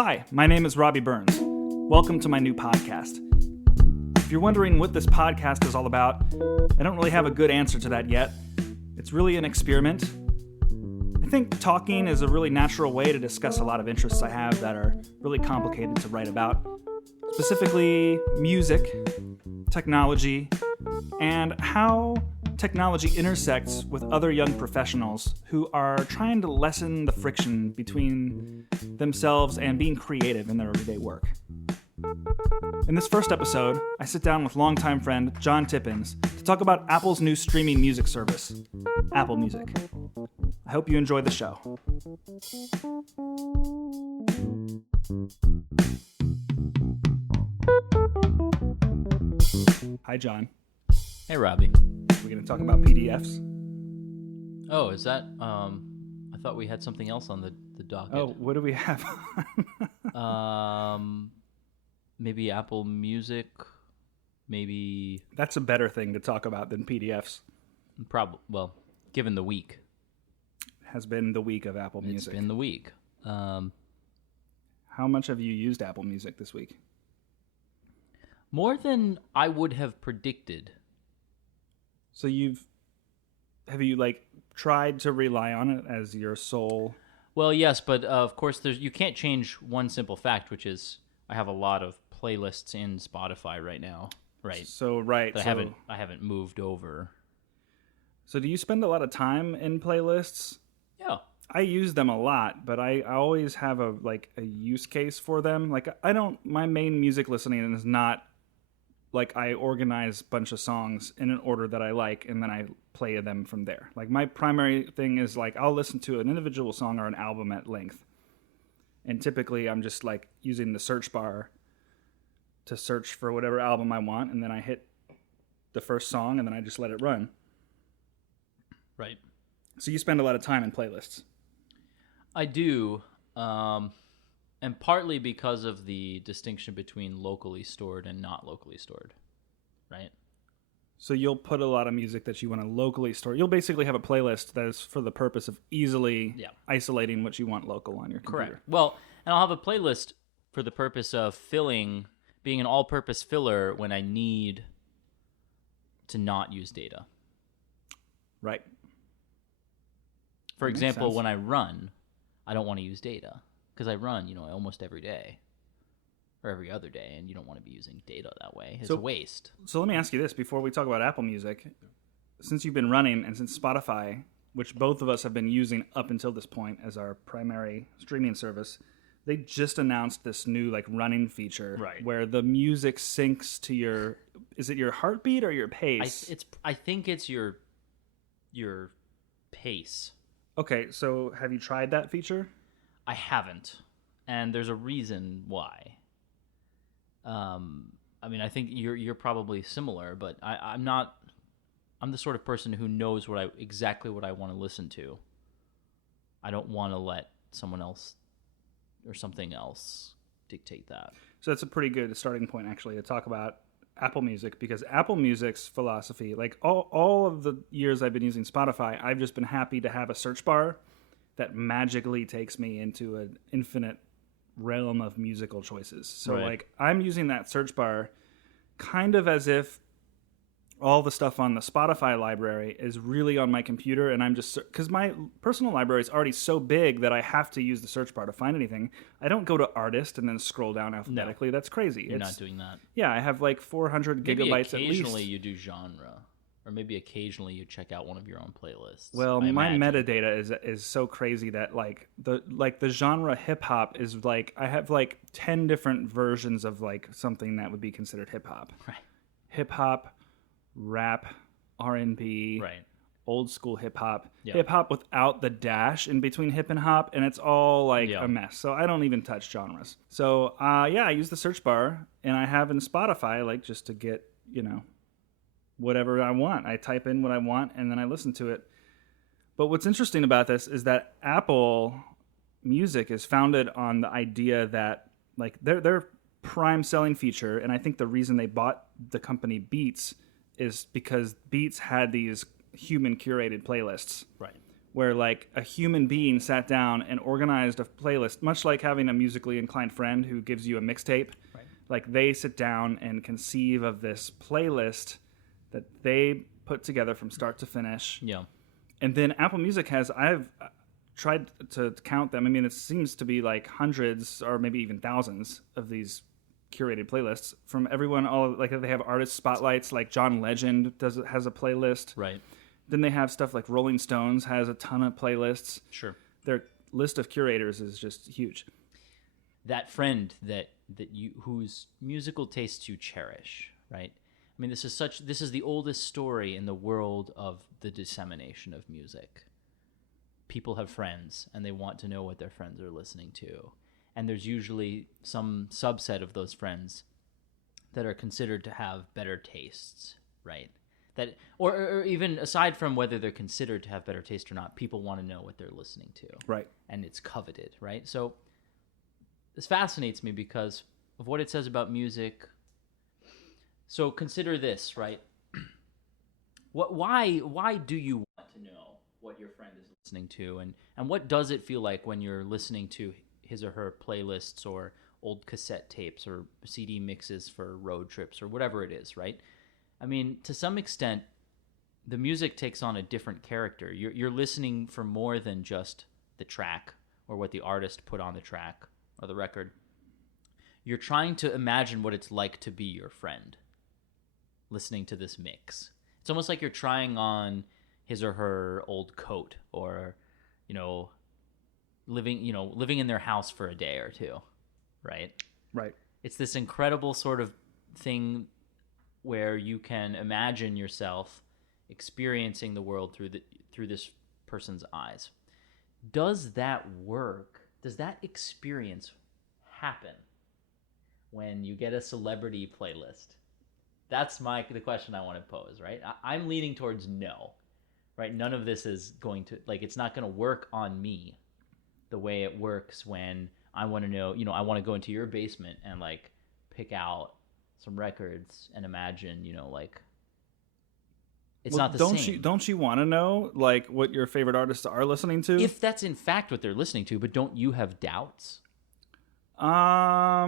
Hi, my name is Robby Burns. Welcome to my new podcast. If you're wondering what this podcast is all about, I don't really have a good answer to that yet. It's really an experiment. I think talking is a really natural way to discuss a lot of interests I have that are really complicated to write about. Specifically, music, technology, and how technology intersects with other young professionals who are trying to lessen the friction between themselves and being creative in their everyday work. In this first episode, I sit down with longtime friend Jon Tippens to talk about Apple's new streaming music service, Apple Music. I hope you enjoy the show. Hi, Jon. Hey, Robby. We're going to talk about PDFs. Oh, is that? I thought we had something else on the docket. Oh, what do we have? Maybe Apple Music. Maybe That's a better thing to talk about than PDFs. Well, given the week, Has been the week of Apple Music. it's been the week. How much have you used Apple Music this week? More than I would have predicted. So have you tried to rely on it as your sole? Well, yes, but of course, you can't change one simple fact, which is I have a lot of playlists in Spotify right now. Right. So right. I haven't moved over. So do you spend a lot of time in playlists? Yeah. I use them a lot, but I always have a use case for them. My main music listening is not like I organize a bunch of songs in an order that I like and then I play them from there. Like my primary thing is I'll listen to an individual song or an album at length. And typically I'm just using the search bar to search for whatever album I want, and then I hit the first song and then I just let it run. Right. So you spend a lot of time in playlists. I do, and partly because of the distinction between locally stored and not locally stored, right? So you'll put a lot of music that you want to locally store. You'll basically have a playlist that is for the purpose of easily isolating what you want local on your computer. Correct. Well, and I'll have a playlist for the purpose of being an all-purpose filler when I need to not use data. Right. For example, when I run, I don't want to use data because I run, almost every day or every other day, and you don't want to be using data that way. It's a waste. So let me ask you this before we talk about Apple Music. Since you've been running and since Spotify, which both of us have been using up until this point as our primary streaming service, they just announced this new running feature where the music syncs to is it your heartbeat or your pace? I think it's your pace. Okay, so have you tried that feature? I haven't, and there's a reason why. I think you're probably similar, but I'm not. I'm the sort of person who knows exactly what I want to listen to. I don't want to let someone else or something else dictate that. So that's a pretty good starting point, actually, to talk about Apple Music, because Apple Music's philosophy, all of the years I've been using Spotify, I've just been happy to have a search bar that magically takes me into an infinite realm of musical choices. So I'm using that search bar kind of as if all the stuff on the Spotify library is really on my computer, and I'm just because my personal library is already so big that I have to use the search bar to find anything. I don't go to artist and then scroll down alphabetically. No, that's crazy. You're not doing that. Yeah, I have 400 gigabytes at least. Occasionally you do genre, or maybe occasionally you check out one of your own playlists. Well, my metadata is so crazy that the genre hip hop is I have 10 different versions of something that would be considered hip hop. Right. Hip hop, rap, R&B, old school hip hop, hip hop without the dash in between hip and hop, and it's all a mess. So I don't even touch genres. So I use the search bar, and I have in Spotify just to get whatever I want. I type in what I want, and then I listen to it. But what's interesting about this is that Apple Music is founded on the idea that their prime selling feature, and I think the reason they bought the company Beats is because Beats had these human curated playlists. Right. where like a human being sat down and organized a playlist, much like having a musically inclined friend who gives you a mixtape. Right. Like they sit down and conceive of this playlist that they put together from start to finish. Yeah. And then Apple Music has, I've tried to count them. I mean, it seems to be like hundreds or maybe even thousands of these curated playlists from everyone. All like they have artist spotlights, like John Legend has a playlist. Right. Then they have stuff like Rolling Stones has a ton of playlists. Sure. Their list of curators is just huge. That friend that you whose musical tastes you cherish, right? I mean, this is the oldest story in the world of the dissemination of music. People have friends, and they want to know what their friends are listening to. And there's usually some subset of those friends that are considered to have better tastes, right? That, or even aside from whether they're considered to have better taste or not, people want to know what they're listening to. Right. And it's coveted, right? So this fascinates me because of what it says about music. So consider this, right? Why do you want to know what your friend is listening to, and what does it feel like when you're listening to his or her playlists or old cassette tapes or CD mixes for road trips or whatever it is, right? I mean, to some extent, the music takes on a different character. You're listening for more than just the track or what the artist put on the track or the record. You're trying to imagine what it's like to be your friend listening to this mix. It's almost like you're trying on his or her old coat, or living in their house for a day or two, right? Right. It's this incredible sort of thing where you can imagine yourself experiencing the world through this person's eyes. Does that work? Does that experience happen when you get a celebrity playlist? That's the question I want to pose, right? I'm leaning towards no, right? None of this is going to, it's not going to work on me the way it works when I want to know, I want to go into your basement and pick out some records and imagine, it's not the same. Don't you want to know what your favorite artists are listening to? If that's in fact what they're listening to, but don't you have doubts? I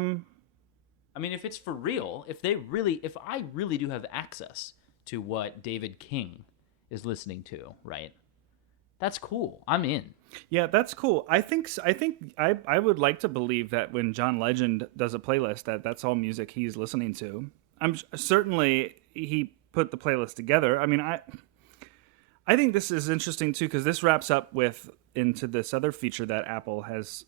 mean, if it's for real, if I really do have access to what David King is listening to, right? That's cool. I'm in. Yeah, that's cool. I think I would like to believe that when John Legend does a playlist, that's all music he's listening to. I'm certainly he put the playlist together. I mean, I think this is interesting too, because this wraps up into this other feature that Apple has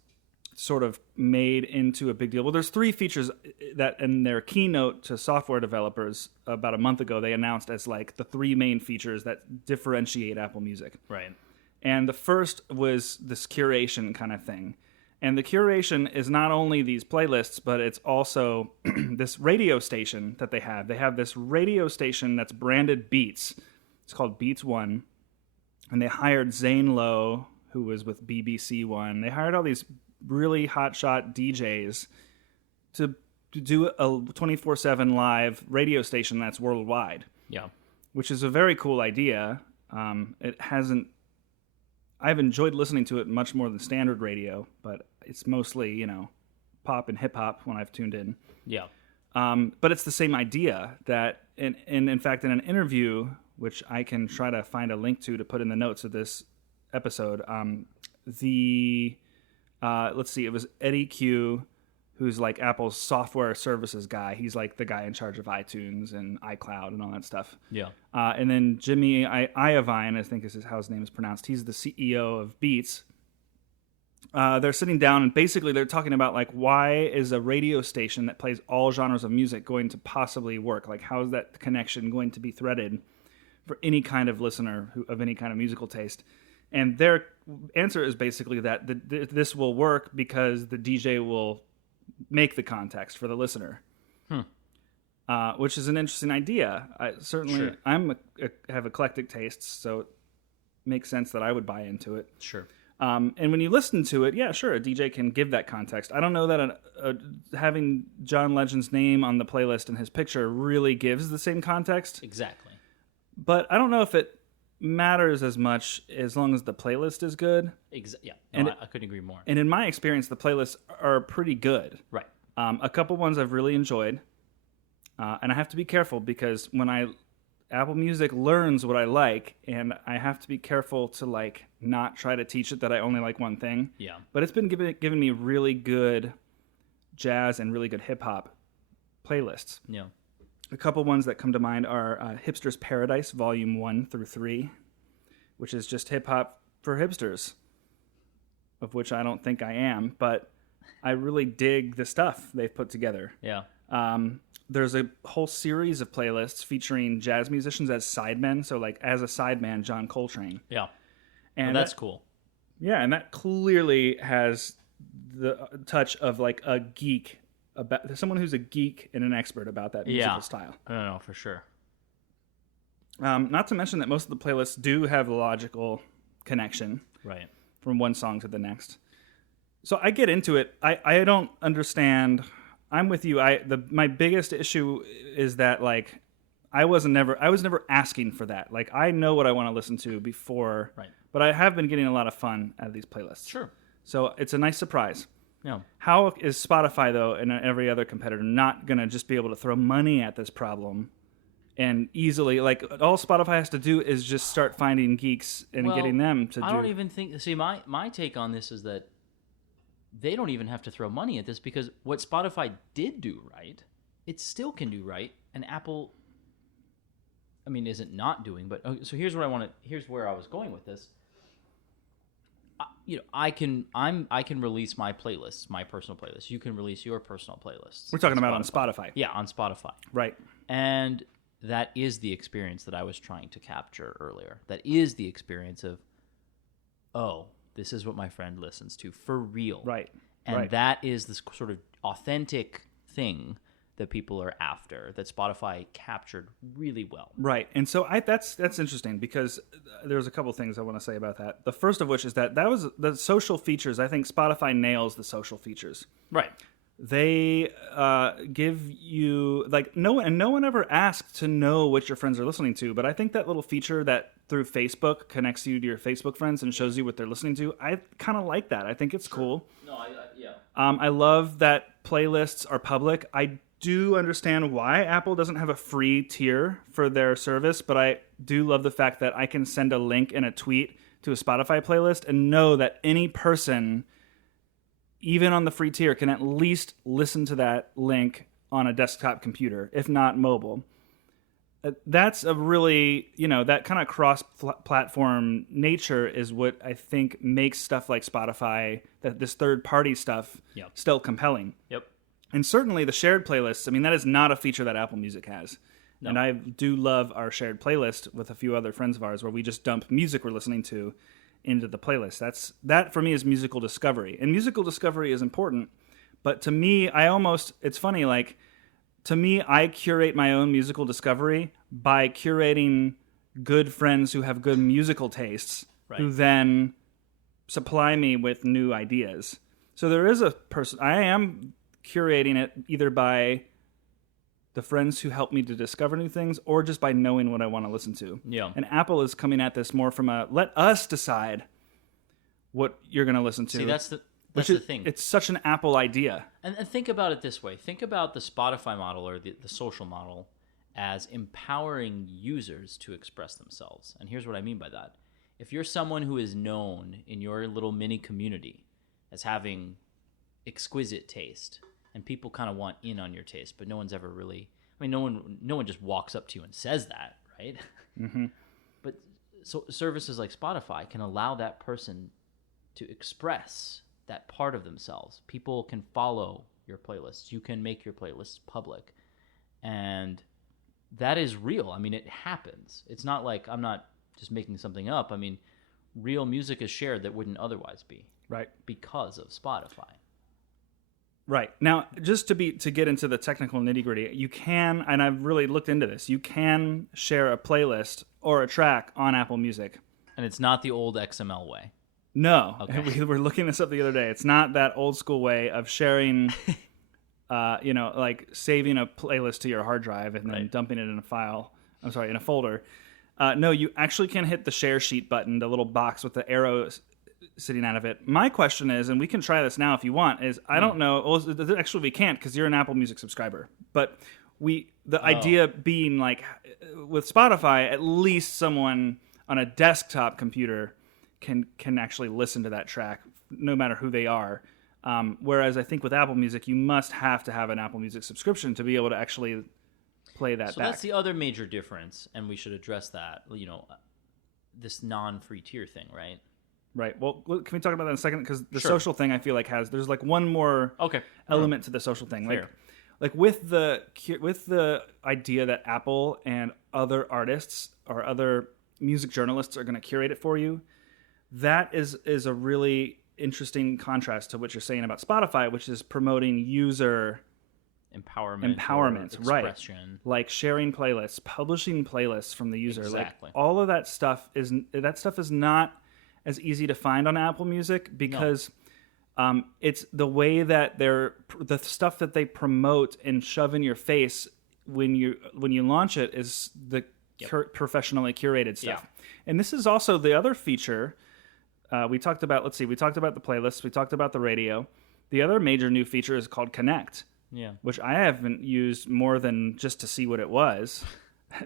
sort of made into a big deal. Well, there's 3 features that in their keynote to software developers about a month ago, they announced as the 3 main features that differentiate Apple Music. Right. And the first was this curation kind of thing. And the curation is not only these playlists, but it's also this radio station that they have. They have this radio station that's branded Beats. It's called Beats One. And they hired Zane Lowe, who was with BBC One. They hired all these really hotshot DJs to do a 24/7 live radio station that's worldwide. Yeah. Which is a very cool idea. I've enjoyed listening to it much more than standard radio, but it's mostly, pop and hip hop when I've tuned in. Yeah. But it's the same idea that, in fact, in an interview, which I can try to find a link to put in the notes of this episode, let's see, it was Eddie Q, who's Apple's software services guy. He's the guy in charge of iTunes and iCloud and all that stuff. Yeah. And then Jimmy Iovine, I think is how his name is pronounced. He's the CEO of Beats. They're sitting down and basically they're talking about why is a radio station that plays all genres of music going to possibly work? How is that connection going to be threaded for any kind of listener of any kind of musical taste? And their answer is basically that this will work because the DJ will make the context for the listener, which is an interesting idea. Sure. Have eclectic tastes, so it makes sense that I would buy into it. Sure. And when you listen to it, yeah, sure, a DJ can give that context. I don't know that having John Legend's name on the playlist and his picture really gives the same context. Exactly. But I don't know if it matters as much as long as the playlist is good. Yeah, And I couldn't agree more. And in my experience, the playlists are pretty good. Right. A couple ones I've really enjoyed, and I have to be careful because when Apple Music learns what I like, and I have to be careful to like not try to teach it that I only like one thing. Yeah. But it's been giving me really good jazz and really good hip hop playlists. Yeah. A couple ones that come to mind are Hipster's Paradise, Volume 1 through 3, which is just hip hop for hipsters, of which I don't think I am, but I really dig the stuff they've put together. Yeah. There's a whole series of playlists featuring jazz musicians as sidemen. So, like, as a sideman, John Coltrane. Yeah. And that's cool. Yeah, and that clearly has the touch of, like, a geek, about someone who's a geek and an expert about that musical style. I don't know, for sure. Not to mention that most of the playlists do have a logical connection. Right. From one song to the next. So I get into it. I don't understand. I'm with you. My biggest issue is that like I was never asking for that. Like I know what I want to listen to before. Right. But I have been getting a lot of fun out of these playlists. Sure. So it's a nice surprise. Yeah. How is Spotify though and every other competitor not going to just be able to throw money at this problem? And easily, like, all Spotify has to do is just start finding geeks and getting them to do... I don't even think... See, my take on this is that they don't even have to throw money at this because what Spotify did do right, it still can do right, and Apple, I mean, isn't not doing, but... So here's what I want to... Here's where I was going with this. I can release my playlists, my personal playlists. You can release your personal playlists. We're talking about on Spotify. Yeah, on Spotify. Right. And... that is the experience that I was trying to capture earlier. That is the experience of, oh, this is what my friend listens to for real. Right. And that is this sort of authentic thing that people are after, that Spotify captured really well. Right. And so that's interesting because there's a couple things I want to say about that. The first of which is that was the social features. I think Spotify nails the social features. Right. They give you like no one ever asks to know what your friends are listening to, but I think that little feature that through Facebook connects you to your Facebook friends and shows you what they're listening to, I kind of like that. I think it's cool. No, yeah. I love that playlists are public. I do understand why Apple doesn't have a free tier for their service, but I do love the fact that I can send a link in a tweet to a Spotify playlist and know that any person, even on the free tier, can at least listen to that link on a desktop computer, if not mobile. That's a really, that kind of cross-platform nature is what I think makes stuff like Spotify, this third-party stuff, still compelling. Yep. And certainly the shared playlists, I mean, that is not a feature that Apple Music has. No. And I do love our shared playlist with a few other friends of ours where we just dump music we're listening to into the playlist. That for me is musical discovery. And musical discovery is important, but to me, it's funny, like, to me, I curate my own musical discovery by curating good friends who have good musical tastes, who then supply me with new ideas. So there is a person, I am curating it either by the friends who help me to discover new things, or just by knowing what I want to listen to. Yeah. And Apple is coming at this more from a let us decide what you're going to listen to. See, that's the thing. It's such an Apple idea. And think about it this way. Think about the Spotify model or the social model as empowering users to express themselves. And here's what I mean by that. If you're someone who is known in your little mini community as having exquisite taste, and people kind of want in on your taste, but no one's ever really... I mean, no one just walks up to you and says that, right? Mm-hmm. But so services like Spotify can allow that person to express that part of themselves. People can follow your playlists. You can make your playlists public. And that is real. I mean, it happens. It's not like I'm not just making something up. I mean, real music is shared that wouldn't otherwise be. Right. Because of Spotify. Right. Now, just to get into the technical nitty-gritty, you can, and I've really looked into this, you can share a playlist or a track on Apple Music. And it's not the old XML way. No. Okay. We were looking this up the other day. It's not that old school way of sharing, like saving a playlist to your hard drive and then dumping it in a folder. No, you actually can hit the share sheet button, the little box with the arrows sitting out of it. My question is, and we can try this now if you want, is I don't know. Well, actually, we can't because you're an Apple Music subscriber. But the idea being like with Spotify, at least someone on a desktop computer can actually listen to that track, no matter who they are. Whereas I think with Apple Music, you must have to have an Apple Music subscription to be able to actually play that back. So that's the other major difference, and we should address that. This non-free tier thing, right? Right. Well, can we talk about that in a second? Because the social thing, I feel like there's like one more element to the social thing. Fair. Like with the idea that Apple and other artists or other music journalists are going to curate it for you, that is a really interesting contrast to what you're saying about Spotify, which is promoting user empowerment, right? Like sharing playlists, publishing playlists from the user. Exactly. Like all of that stuff is not as easy to find on Apple Music because it's the way that the stuff that they promote and shove in your face when you launch it is the professionally curated stuff. Yeah. And this is also the other feature we talked about. We talked about the playlists. We talked about the radio. The other major new feature is called Connect. Yeah. Which I haven't used more than just to see what it was.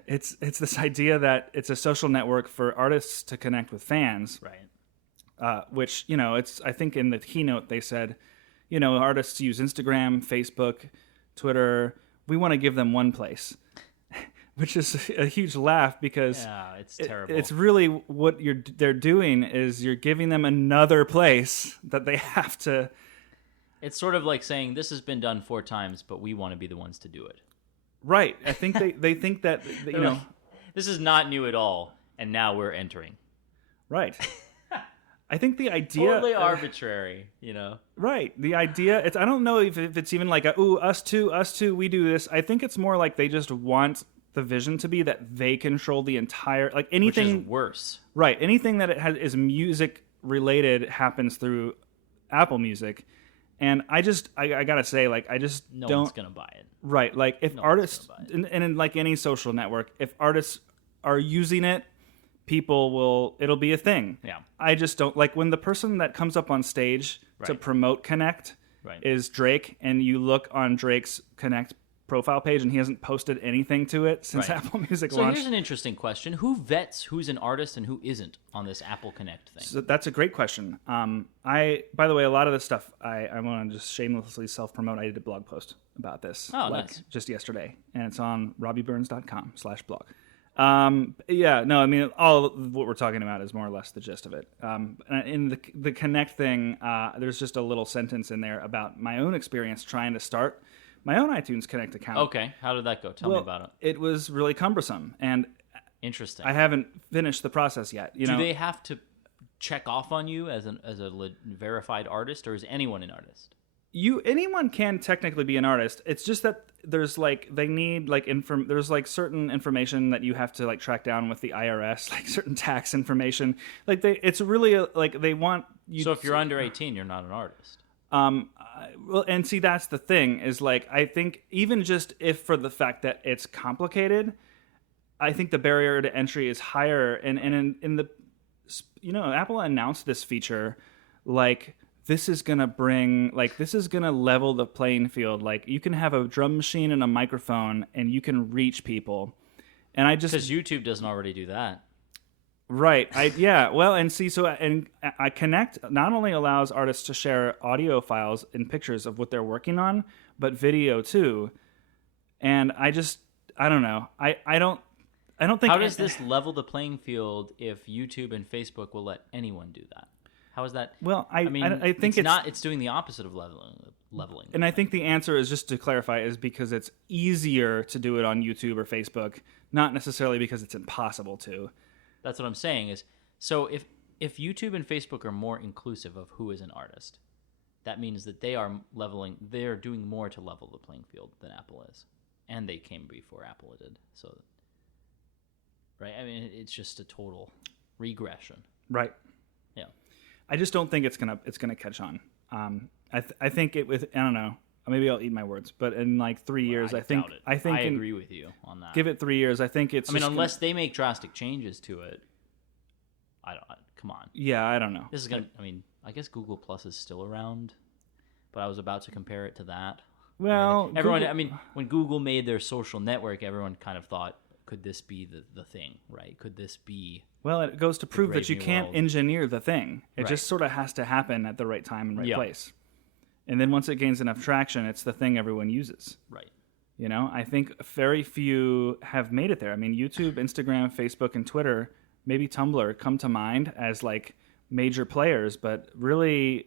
It's this idea that it's a social network for artists to connect with fans. Right. Which, it's, I think in the keynote they said, artists use Instagram, Facebook, Twitter. We want to give them one place, which is a huge laugh because it's terrible. It's really what they're doing is you're giving them another place that they have to. It's sort of like saying this has been done 4 times, but we want to be the ones to do it. Right. I think they think that, this is not new at all, and now we're entering. Right. I think the idea... Totally arbitrary, Right. The idea... I don't know if it's even like, us two, we do this. I think it's more like they just want the vision to be that they control the entire... Like anything... Which is worse. Right. Anything that is music-related happens through Apple Music. And I gotta say, like, I just no don't... one's gonna buy it. Right. Like, if artists... And in like any social network, if artists are using it, it'll be a thing. Yeah. I just don't... Like, when the person that comes up on stage to promote Connect is Drake, and you look on Drake's Connect profile page, and he hasn't posted anything to it since Apple Music launched. So here's an interesting question. Who vets who's an artist and who isn't on this Apple Connect thing? So that's a great question. By the way, a lot of this stuff, I want to just shamelessly self-promote. I did a blog post about this nice. Just yesterday, and it's on robbyburns.com/blog. All of what we're talking about is more or less the gist of it. In the Connect thing, there's just a little sentence in there about my own experience trying to start my own iTunes Connect account. Okay, how did that go? Tell me about it. It was really cumbersome, and interesting. I haven't finished the process yet. Do they have to check off on you as a verified artist, or is anyone an artist? Anyone can technically be an artist. It's just that there's like they need like there's like certain information that you have to like track down with the IRS, like certain tax information. Like it's really like they want you. So if you're under 18, you're not an artist. Well, and see, that's the thing is like, I think even just if for the fact that it's complicated, I think the barrier to entry is higher. And in the, Apple announced this feature, like this is going to level the playing field. Like you can have a drum machine and a microphone and you can reach people. And because YouTube doesn't already do that. Right. I Connect not only allows artists to share audio files and pictures of what they're working on, but video too. And I don't know. I don't think. How does this level the playing field if YouTube and Facebook will let anyone do that? How is that? Well, I think it's doing the opposite of leveling. And I think the answer is, just to clarify, is because it's easier to do it on YouTube or Facebook, not necessarily because it's impossible to. That's what I'm saying is, so if YouTube and Facebook are more inclusive of who is an artist, that means that they're doing more to level the playing field than Apple is. And they came before Apple did. So, right? I mean, it's just a total regression. Right. Yeah. I just don't think it's gonna catch on. I think I don't know. maybe I'll eat my words, but in like 3 years, I think I agree with you on that. Give it 3 years. I think it's. I mean, unless they make drastic changes to it, I don't. Come on. Yeah, I don't know. This is gonna. I mean, I guess Google Plus is still around, but I was about to compare it to that. Well, everyone. Google, I mean, when Google made their social network, everyone kind of thought, could this be the thing, right? Could this be? Well, it goes to prove that you can't engineer the thing. It just sort of has to happen at the right time and right place. And then once it gains enough traction, it's the thing everyone uses. Right. You know, I think very few have made it there. I mean, YouTube, Instagram, Facebook, and Twitter, maybe Tumblr come to mind as like major players, but really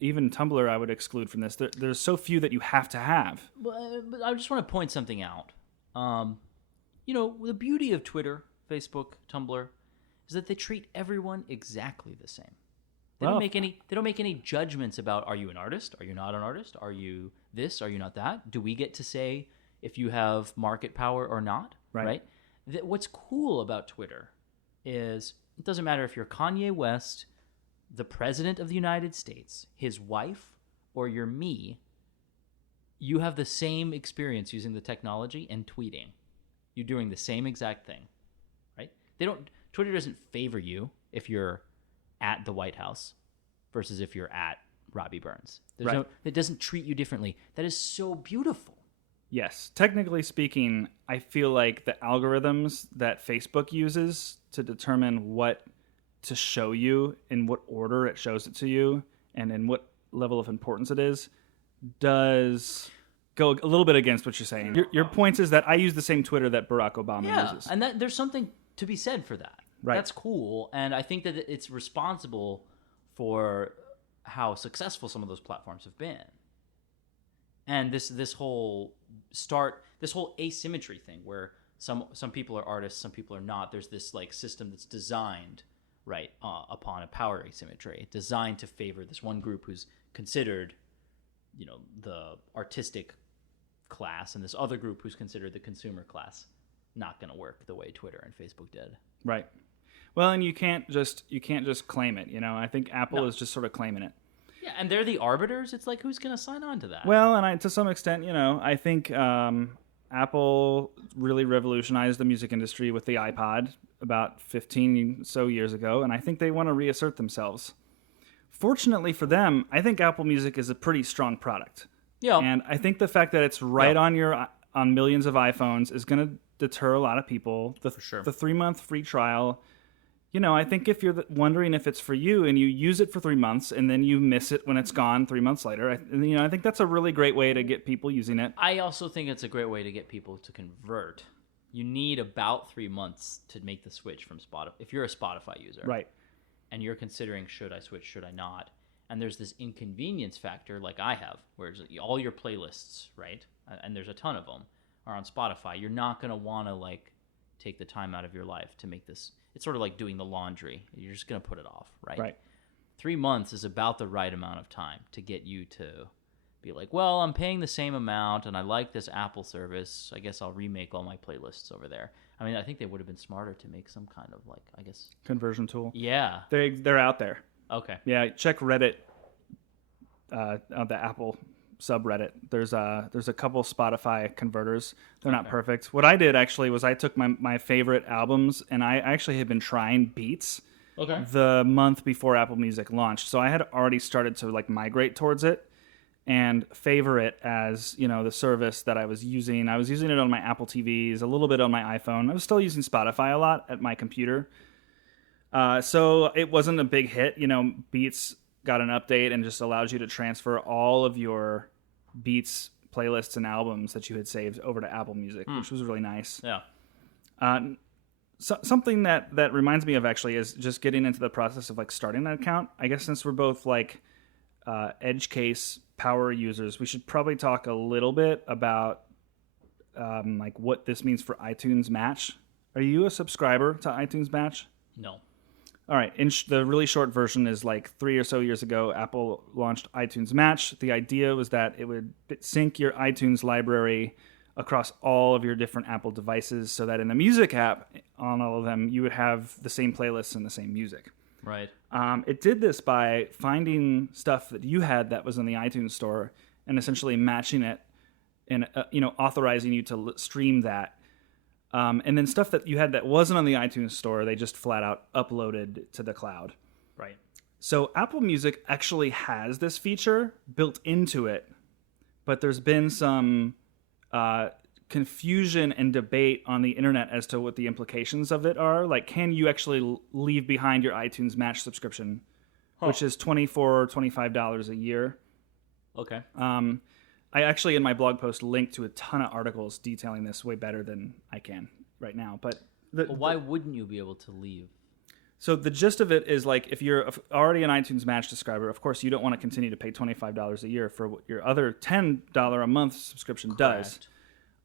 even Tumblr I would exclude from this. There's so few that you have to have. But I just want to point something out. You know, the beauty of Twitter, Facebook, Tumblr is that they treat everyone exactly the same. They don't make any judgments about, are you an artist? Are you not an artist? Are you this? Are you not that? Do we get to say if you have market power or not? Right? What's cool about Twitter is it doesn't matter if you're Kanye West, the president of the United States, his wife, or you're me, you have the same experience using the technology and tweeting. You're doing the same exact thing, right? Twitter doesn't favor you if you're at the White House versus if you're at Robby Burns. It doesn't treat you differently. That is so beautiful. Yes. Technically speaking, I feel like the algorithms that Facebook uses to determine what to show you, in what order it shows it to you, and in what level of importance it is, does go a little bit against what you're saying. Your point is that I use the same Twitter that Barack Obama uses. And there's something to be said for that. Right. That's cool, and I think that it's responsible for how successful some of those platforms have been. And this whole asymmetry thing where some people are artists, some people are not. There's this like system that's designed upon a power asymmetry, designed to favor this one group who's considered, you know, the artistic class, and this other group who's considered the consumer class. Not going to work the way Twitter and Facebook did. Right. Well, and you can't just claim it. You know, I think Apple is just sort of claiming it. Yeah, and they're the arbiters. It's like, who's going to sign on to that? Well, and to some extent, you know, I think Apple really revolutionized the music industry with the iPod about 15 so years ago, and I think they want to reassert themselves. Fortunately for them, I think Apple Music is a pretty strong product. Yeah. And I think the fact that it's on millions of iPhones is going to deter a lot of people. For sure. The 3-month free trial, you know, I think if you're wondering if it's for you and you use it for 3 months and then you miss it when it's gone 3 months later, I think that's a really great way to get people using it. I also think it's a great way to get people to convert. You need about 3 months to make the switch from Spotify. If you're a Spotify user. Right. And you're considering, should I switch, should I not? And there's this inconvenience factor like I have, where all your playlists, right, and there's a ton of them, are on Spotify. You're not going to want to like take the time out of your life to make this. It's sort of like doing the laundry. You're just going to put it off, right? Right. 3 months is about the right amount of time to get you to be like, well, I'm paying the same amount and I like this Apple service. I guess I'll remake all my playlists over there. I mean, I think they would have been smarter to make some kind of like, I guess, conversion tool. Yeah. They're out there. Okay. Yeah, check Reddit, on the Apple subreddit. There's a couple Spotify converters. They're not perfect. What I did actually was I took my favorite albums and I actually had been trying Beats the month before Apple Music launched. So I had already started to like migrate towards it and favor it as, you know, the service that I was using. I was using it on my Apple TVs, a little bit on my iPhone. I was still using Spotify a lot at my computer. So it wasn't a big hit. You know, Beats got an update and just allows you to transfer all of your Beats playlists and albums that you had saved over to Apple Music, which was really nice. Yeah. Something that reminds me of actually is just getting into the process of like starting an account. I guess since we're both like edge case power users, we should probably talk a little bit about like what this means for iTunes Match. Are you a subscriber to iTunes Match? No. All right. The really short version is like 3 or so years ago, Apple launched iTunes Match. The idea was that it would sync your iTunes library across all of your different Apple devices so that in the music app on all of them, you would have the same playlists and the same music. Right. It did this by finding stuff that you had that was in the iTunes store and essentially matching it and authorizing you to stream that. And then stuff that you had that wasn't on the iTunes store, they just flat out uploaded to the cloud. Right. So Apple Music actually has this feature built into it, but there's been some confusion and debate on the internet as to what the implications of it are. Like, can you actually leave behind your iTunes Match subscription, which is $24 or $25 a year? Okay. I actually, in my blog post, linked to a ton of articles detailing this way better than I can right now. But why wouldn't you be able to leave? So the gist of it is, like, if you're already an iTunes Match subscriber, of course you don't want to continue to pay $25 a year for what your other $10 a month subscription does.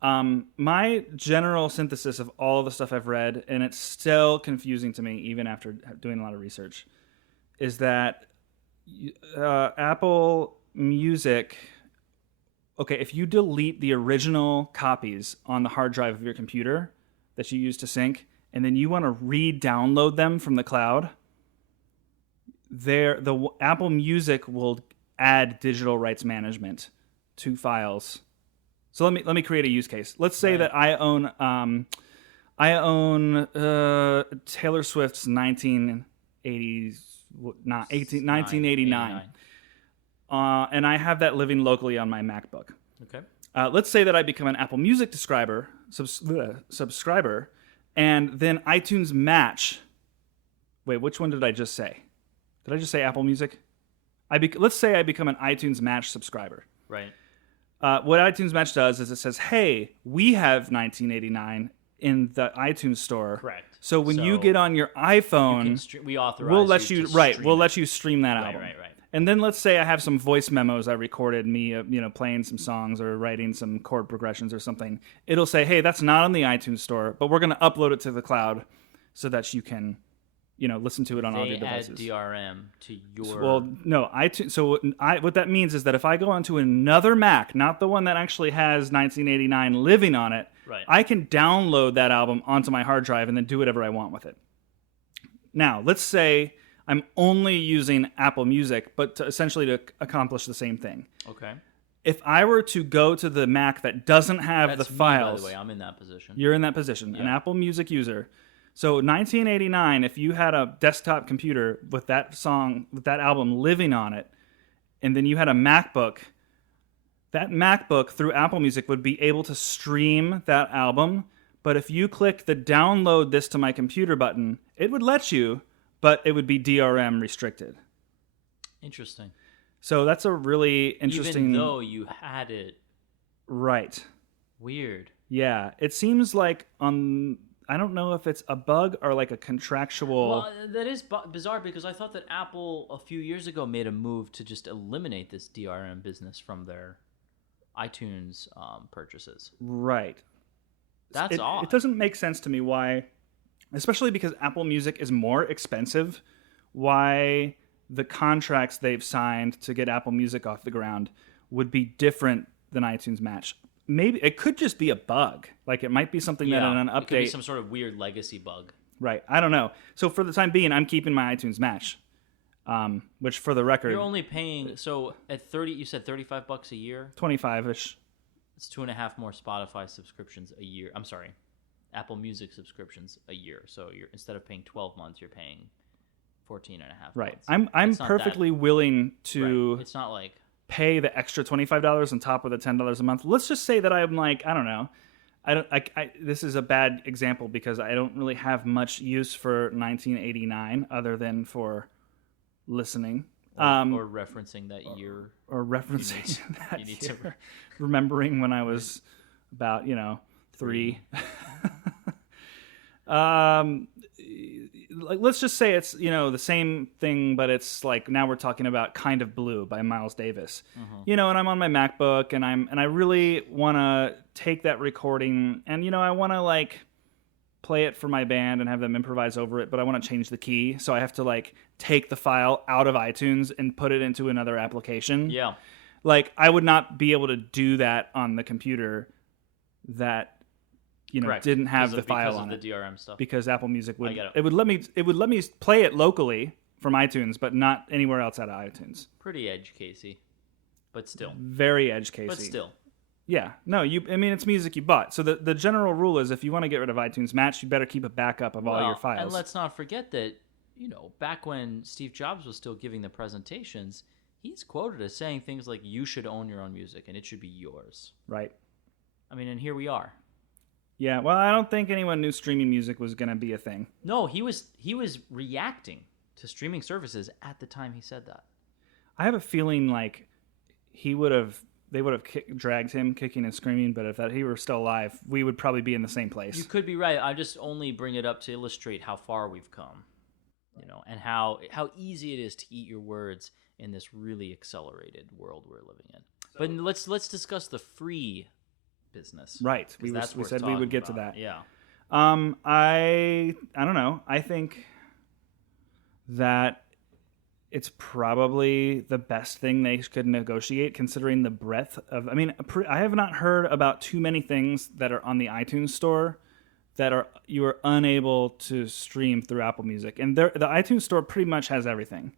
My general synthesis of all the stuff I've read, and it's still confusing to me even after doing a lot of research, is that Apple Music... Okay, if you delete the original copies on the hard drive of your computer that you use to sync, and then you want to re-download them from the cloud, the Apple Music will add digital rights management to files. So let me create a use case. Let's say that I own Taylor Swift's 1989. And I have that living locally on my MacBook. Okay. Let's say that I become an Apple Music subscriber, and then iTunes Match. Wait, which one did I just say? Did I just say Apple Music? Let's say I become an iTunes Match subscriber. Right. What iTunes Match does is it says, "Hey, we have 1989 in the iTunes store." Correct. So when you get on your iPhone, we authorize we'll let you stream let you stream that album. Right. And then let's say I have some voice memos I recorded, me playing some songs or writing some chord progressions or something. It'll say, "Hey, that's not on the iTunes store, but we're going to upload it to the cloud so that you can, listen to it on all your devices." They add DRM to your... Well, no, iTunes. So what that means is that if I go onto another Mac, not the one that actually has 1989 living on it, right, I can download that album onto my hard drive and then do whatever I want with it. Now, let's say I'm only using Apple Music, but essentially to accomplish the same thing. Okay. If I were to go to the Mac that doesn't have That's the files... me, by the way. I'm in that position. You're in that position, an Apple Music user. So 1989, if you had a desktop computer with that album living on it, and then you had a MacBook, that MacBook through Apple Music would be able to stream that album. But if you click the download this to my computer button, it would let you, but it would be DRM restricted. Interesting. So that's a really interesting... Even though you had it. Right. Weird. Yeah. It seems like I don't know if it's a bug or like a contractual... Well, that is bizarre because I thought that Apple a few years ago made a move to just eliminate this DRM business from their iTunes purchases. Right. That's odd. It doesn't make sense to me why, especially because Apple Music is more expensive, why the contracts they've signed to get Apple Music off the ground would be different than iTunes Match. Maybe it could just be a bug. Like it might be something that in an update... It could be some sort of weird legacy bug. Right. I don't know. So for the time being, I'm keeping my iTunes Match, which for the record... You're only paying... So at 30, you said $35 a year? 25-ish. It's 2.5 more Spotify subscriptions a year. I'm sorry. Apple Music subscriptions a year. So you're instead of paying 12 months, you're paying 14 and a half right. months. I'm perfectly willing to... Right. It's not like... pay the extra $25 on top of the $10 a month. Let's just say that I'm like, I don't know. This is a bad example because I don't really have much use for 1989 other than for listening. Or referencing that year. Or referencing that year. Remembering when I was about, 3. Like, let's just say it's, the same thing, but it's like now we're talking about Kind of Blue by Miles Davis. And I'm on my MacBook and I really want to take that recording and, I want to like play it for my band and have them improvise over it, but I want to change the key. So I have to like take the file out of iTunes and put it into another application. Yeah. Like I would not be able to do that on the computer that didn't have the file on it. Because of the DRM stuff. Because Apple Music would... it. It would let me play it locally from iTunes, but not anywhere else out of iTunes. Pretty edge, Casey. But still. Very edge casey. But still. Yeah. No, it's music you bought. So the general rule is if you want to get rid of iTunes Match, you better keep a backup of all your files. And let's not forget that, back when Steve Jobs was still giving the presentations, he's quoted as saying things like, you should own your own music and it should be yours. Right. I mean, and here we are. Yeah, well, I don't think anyone knew streaming music was going to be a thing. No, he was reacting to streaming services at the time he said that. I have a feeling like they would have dragged him kicking and screaming, but if he were still alive, we would probably be in the same place. You could be right. I just only bring it up to illustrate how far we've come, and how easy it is to eat your words in this really accelerated world we're living in. But let's discuss the free business. Right. We said we would get to that. Yeah. I don't know. I think that it's probably the best thing they could negotiate, considering the breadth of. I have not heard about too many things that are on the iTunes store that you are unable to stream through Apple Music, and the iTunes store pretty much has everything.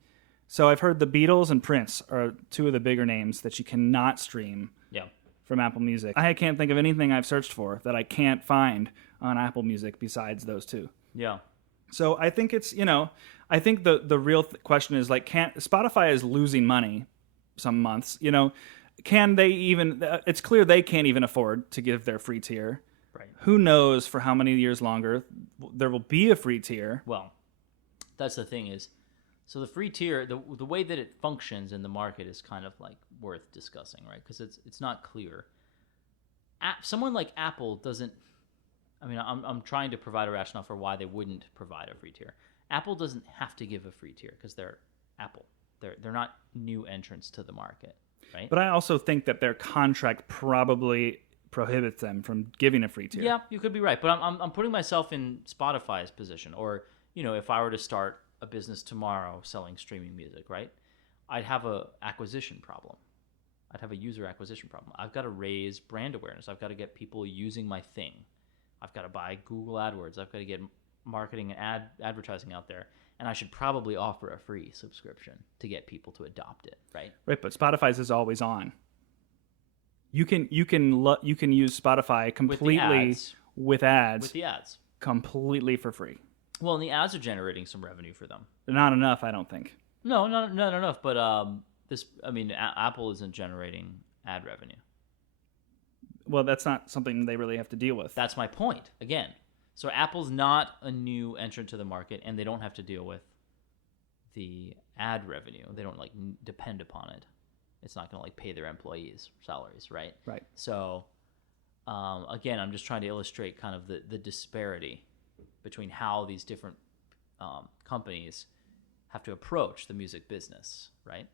So I've heard the Beatles and Prince are two of the bigger names that you cannot stream. Yeah. From Apple Music. I can't think of anything I've searched for that I can't find on Apple Music besides those two. Yeah. So I think it's, I think the real question is Spotify is losing money some months, can they even, it's clear they can't even afford to give their free tier. Right. Who knows for how many years longer there will be a free tier. Well, that's the thing is, so the free tier, the way that it functions in the market is kind of worth discussing, right? Because it's not clear. Someone like Apple doesn't. I'm trying to provide a rationale for why they wouldn't provide a free tier. Apple doesn't have to give a free tier because they're Apple. They're not new entrants to the market, right? But I also think that their contract probably prohibits them from giving a free tier. Yeah, you could be right, but I'm putting myself in Spotify's position, or if I were to start a business tomorrow selling streaming music, right? I'd have a acquisition problem. I'd have a user acquisition problem. I've got to raise brand awareness. I've got to get people using my thing. I've got to buy Google AdWords. I've got to get marketing and advertising out there. And I should probably offer a free subscription to get people to adopt it, right? Right, but Spotify's is always on. You can use Spotify completely with ads. With the ads. Completely for free. Well, and the ads are generating some revenue for them. Not enough, I don't think. No, not enough. But Apple isn't generating ad revenue. Well, that's not something they really have to deal with. That's my point. Again, so Apple's not a new entrant to the market, and they don't have to deal with the ad revenue. They don't depend upon it. It's not going to pay their employees salaries, right? Right. So, again, I'm just trying to illustrate kind of the disparity between how these different companies have to approach the music business, right?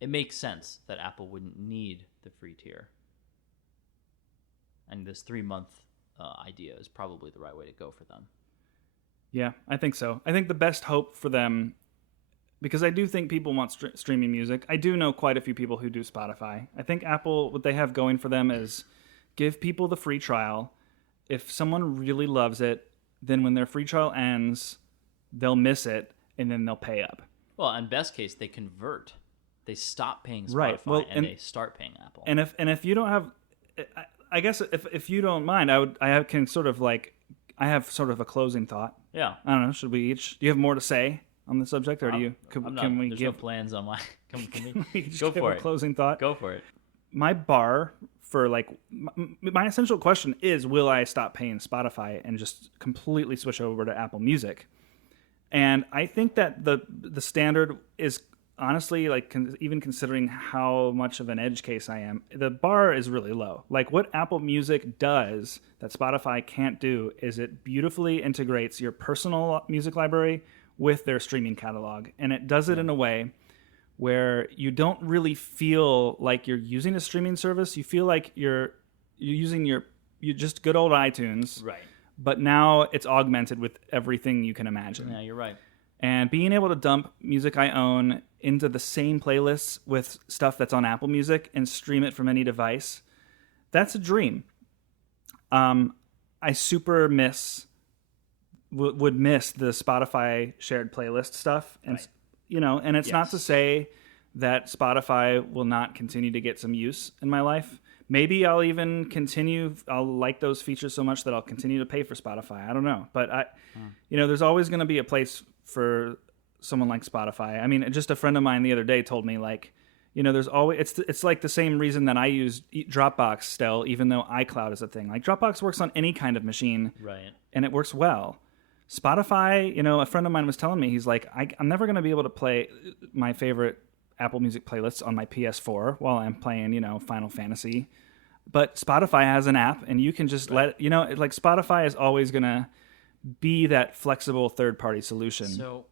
It makes sense that Apple wouldn't need the free tier. And this 3-month idea is probably the right way to go for them. Yeah, I think so. I think the best hope for them, because I do think people want streaming music. I do know quite a few people who do Spotify. I think Apple, what they have going for them is give people the free trial. If someone really loves it, then when their free trial ends, they'll miss it, and then they'll pay up. Well, in best case, they convert. They stop paying Spotify, right. Well, and they start paying Apple. And if you don't have, I guess if you don't mind, I have sort of a closing thought. Yeah. I don't know. Should we each? Do you have more to say on the subject, or do you? Can we there's give no plans on my? Can we go for it? Closing thought. Go for it. My bar for my essential question is: will I stop paying Spotify and just completely switch over to Apple Music? And I think that the standard is honestly, even considering how much of an edge case I am, the bar is really low. What Apple Music does that Spotify can't do is it beautifully integrates your personal music library with their streaming catalog. And it does it in a way where you don't really feel like you're using a streaming service. You feel like you're using your just good old iTunes. Right. But now it's augmented with everything you can imagine. Yeah, you're right. And being able to dump music I own into the same playlists with stuff that's on Apple Music and stream it from any device, that's a dream. I super would miss the Spotify shared playlist stuff. And, right. And it's not to say that Spotify will not continue to get some use in my life. Maybe I'll even I'll like those features so much that I'll continue to pay for Spotify. I don't know. But there's always going to be a place for someone like Spotify. I mean, just a friend of mine the other day told me, like, there's always, it's like the same reason that I use Dropbox still, even though iCloud is a thing. Like, Dropbox works on any kind of machine. Right. And it works well. Spotify, a friend of mine was telling me, he's like, I'm never going to be able to play my favorite Apple Music playlists on my PS4 while I'm playing, Final Fantasy. But Spotify has an app, and you can just like Spotify is always going to be that flexible third-party solution. So,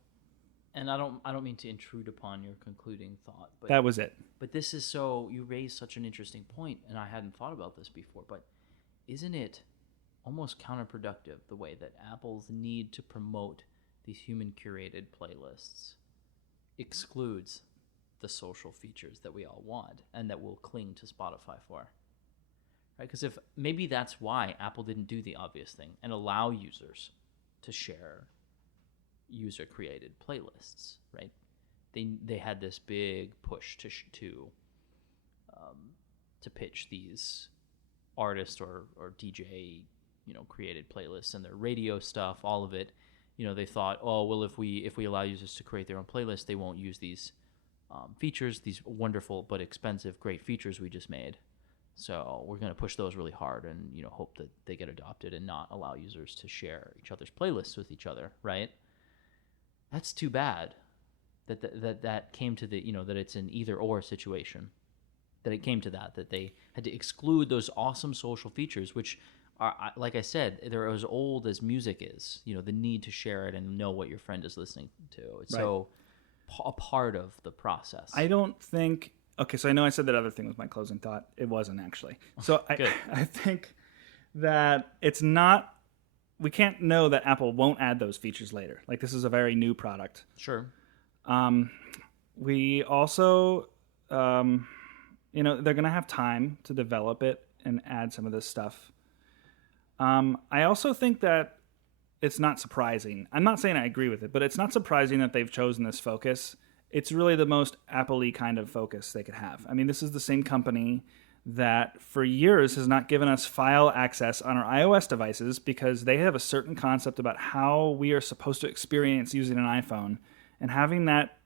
and I don't mean to intrude upon your concluding thought, but that was it. But this is you raised such an interesting point, and I hadn't thought about this before, but isn't it almost counterproductive the way that Apple's need to promote these human-curated playlists excludes the social features that we all want and that we'll cling to Spotify for? Right? Because if maybe that's why Apple didn't do the obvious thing and allow users to share user-created playlists, right? They had this big push to pitch these artist or DJ created playlists and their radio stuff, all of it. They thought, oh well, if we allow users to create their own playlists, they won't use these features, these wonderful but expensive, great features we just made. So we're going to push those really hard and hope that they get adopted and not allow users to share each other's playlists with each other, right? That's too bad. That came to the that it's an either or situation. That it came to that they had to exclude those awesome social features, which are, like I said, they're as old as music is. The need to share it and know what your friend is listening to. It's so a part of the process. I don't think. Okay, so I know I said that other thing was my closing thought. It wasn't actually. So I think that it's not. We can't know that Apple won't add those features later. Like, this is a very new product. Sure. We also, they're going to have time to develop it and add some of this stuff. I also think that it's not surprising. I'm not saying I agree with it, but it's not surprising that they've chosen this focus. It's really the most Apple-y kind of focus they could have. I mean, this is the same company that for years has not given us file access on our iOS devices because they have a certain concept about how we are supposed to experience using an iPhone, and having that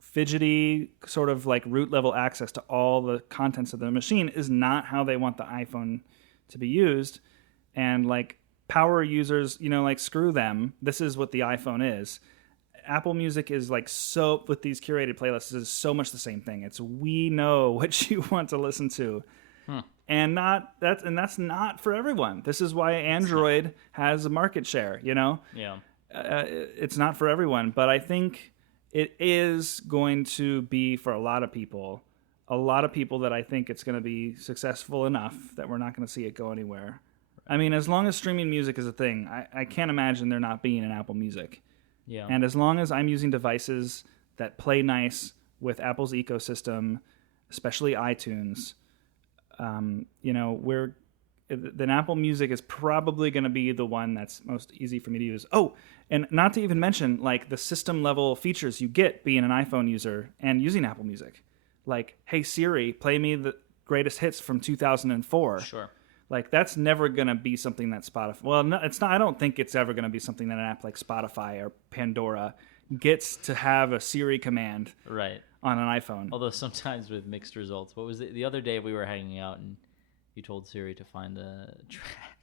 fidgety sort of like root level access to all the contents of the machine is not how they want the iPhone to be used. And like power users, like screw them. This is what the iPhone is. Apple Music is like so, with these curated playlists, is so much the same thing. It's we know what you want to listen to. And that's not for everyone. This is why Android has a market share, Yeah. It's not for everyone, but I think it is going to be for a lot of people that I think it's going to be successful enough that we're not going to see it go anywhere. I mean, as long as streaming music is a thing, I can't imagine there not being an Apple Music. Yeah. And as long as I'm using devices that play nice with Apple's ecosystem, especially iTunes, then Apple Music is probably going to be the one that's most easy for me to use. Oh, and not to even mention like the system level features you get being an iPhone user and using Apple Music. Like, hey Siri, play me the greatest hits from 2004. Sure. Like, that's never going to be something that Spotify... Well, no, it's not. I don't think it's ever going to be something that an app like Spotify or Pandora gets to have a Siri command on an iPhone. Although sometimes with mixed results. What was it? The other day we were hanging out and you told Siri to find the track.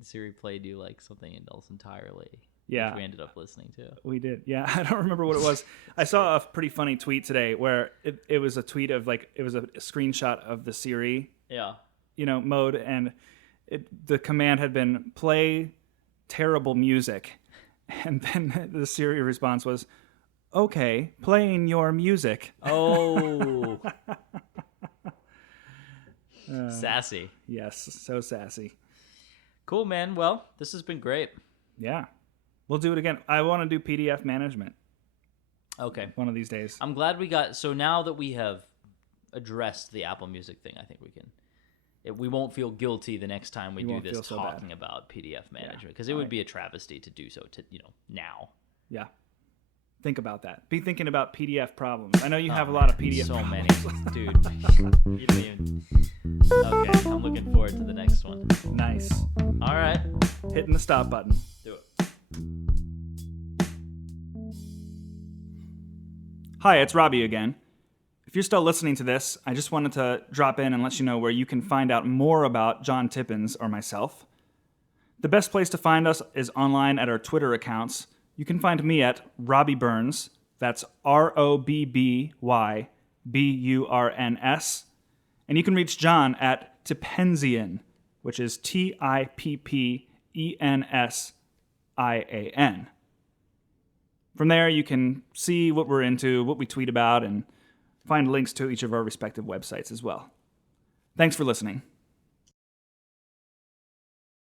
Siri played you like something in else entirely. Yeah. Which we ended up listening to. We did. Yeah, I don't remember what it was. I saw a pretty funny tweet today where it was a tweet of like... It was a screenshot of the Siri... Yeah. Mode, and the command had been play terrible music, and then the Siri response was, okay, playing your music. Oh. Sassy. Yes, so sassy. Cool, man. Well, this has been great. Yeah. We'll do it again. I want to do PDF management. Okay. One of these days. I'm glad we got... So now that we have addressed the Apple Music thing, I think we can... we won't feel guilty the next time we do this talking about PDF management, because it would be a travesty to do so now. Yeah. Think about that. Be thinking about PDF problems. I know you have a lot of PDF so problems. many, dude. You don't even. Okay, I'm looking forward to the next one. Nice. All right, Hitting the stop button. do it. Hi, it's Robby again. If you're still listening to this, I just wanted to drop in and let you know where you can find out more about Jon Tippens or myself. The best place to find us is online at our Twitter accounts. You can find me at Robby Burns. That's ROBBYBURNS. And you can reach Jon at Tippensian, which is TIPPENSIAN. From there, you can see what we're into, what we tweet about, and find links to each of our respective websites as well. Thanks for listening.